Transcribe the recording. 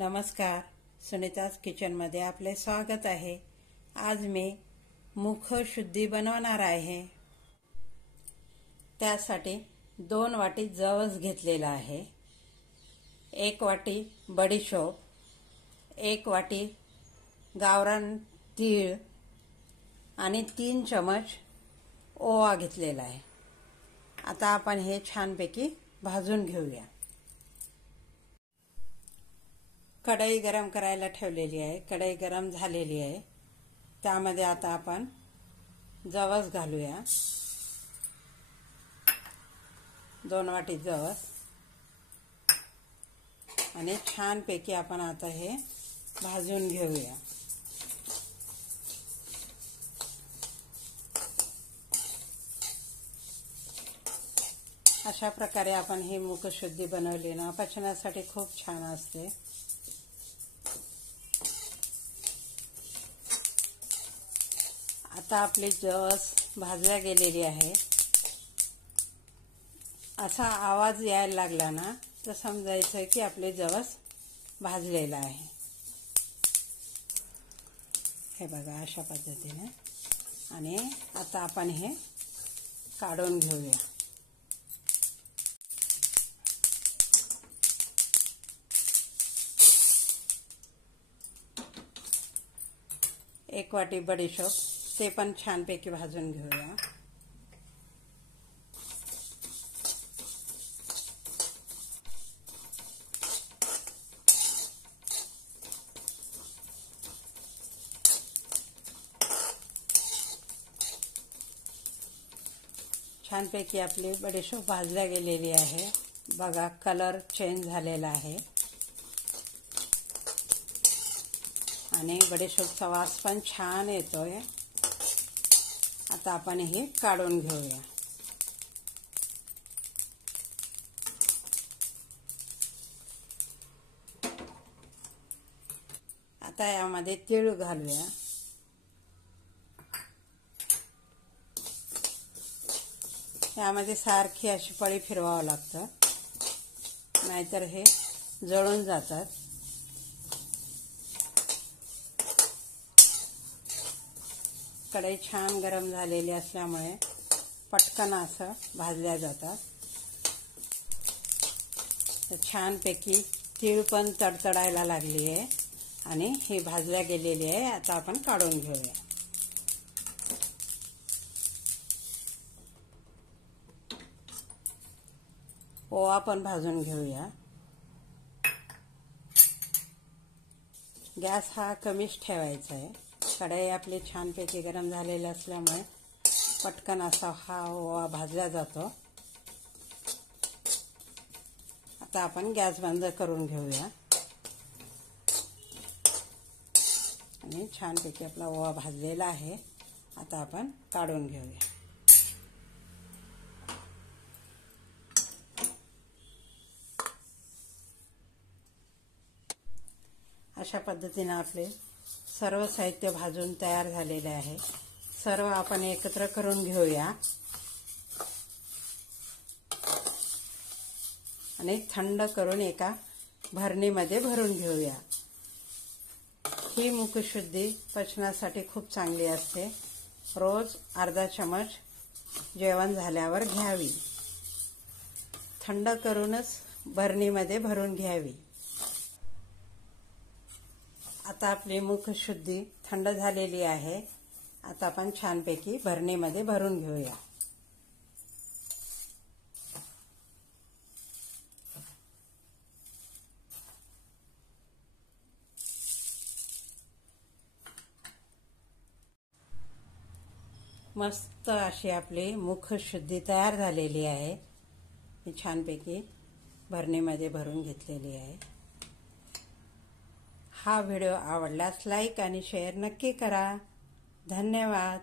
नमस्कार, सुनीताज किचनमध्ये आपले स्वागत आहे। आज मी मुख शुद्धी बनवणार आहे। त्यासाठी 2 वाटी जवस घेतलेला आहे, 1 वाटी बडीशोप, 1 वाटी गावरान तीळ आणि 3 चमच ओवा घेतलेला आहे। आता आपण हे छानपैकी भाजून घेऊया। कढई गरम करायला ठेवलेली आहे। कढई गरम झालेली आहे। त्यामध्ये आता आपण जवस घालूया। 2 वाटी जवस आणि छानपैकी आपण आता हे भाजून घेऊया। अशा प्रकारे आपण ही मुखशुद्धी बनवली ना, पचनासाठी खूप छान असते। आता आपली जवस भाजल्या गेलेली आहे। असा आवाज यायला लागला ना तर समजायचं की आपले जवस भाजलेला आहे। हे बघा अशा पद्धतीने। आणि आता आपण हे काढून घेऊया। एक वाटी बडीशोप, ते पण छानपैकी भाजून घेऊया। छानपैकी आपली बडीशोप भाजल्या गेलेली आहे। बघा कलर चेंज झालेला आहे आणि बडीशोपचा वास पण छान येतोय। आता आपण हे काढून घेऊया। आता यामध्ये तीळ घालूया। यामध्ये सारखी अशी पळी फिरवावं लागतं, नाहीतर हे जळून जातात। कढई छान गरम झालेली असल्यामुळे पटकन असं भाजल्या जातात। छानपैकी तीळ पण तडतडायला लागली आहे आणि ही भाजल्या गेलेली आहे। आता आपण काढून घेऊया। ओवा पण भाजून घेऊया। गॅस हा कमीच ठेवायचा आहे। कढई आपली छानपैकी गरम झालेली असल्यामुळे पटकन असा हा ओवा भाजला जातो। आता आपण गॅस बंद करून घेऊया आणि छानपैकी आपला ओवा भाजलेला आहे। आता आपण काढून घेऊया। अशा पद्धतीने आपले सर्व साहित्य भाजून तयार झालेले आहे। सर्व आपण एकत्र करून घेऊया आणि थंड करून एका भरणीमध्ये भरून घेऊया। ही मुखशुद्धी पचनासाठी खूप चांगली असते। रोज अर्धा चमच जेवण झाल्यावर घ्यावी। थंड करूनच भरणीमध्ये भरून घ्यावी। आता आपली मुखशुद्धी थंड झालेली आहे। आता आपण छानपैकी भरणीमध्ये भरून घेऊया। मस्त अशी आपली मुखशुद्धी तयार झालेली आहे। मी छानपैकी भरणीमध्ये भरून घेतलेली आहे। हा व्हिडिओ आवडल्यास लाईक आणि शेअर नक्की करा। धन्यवाद।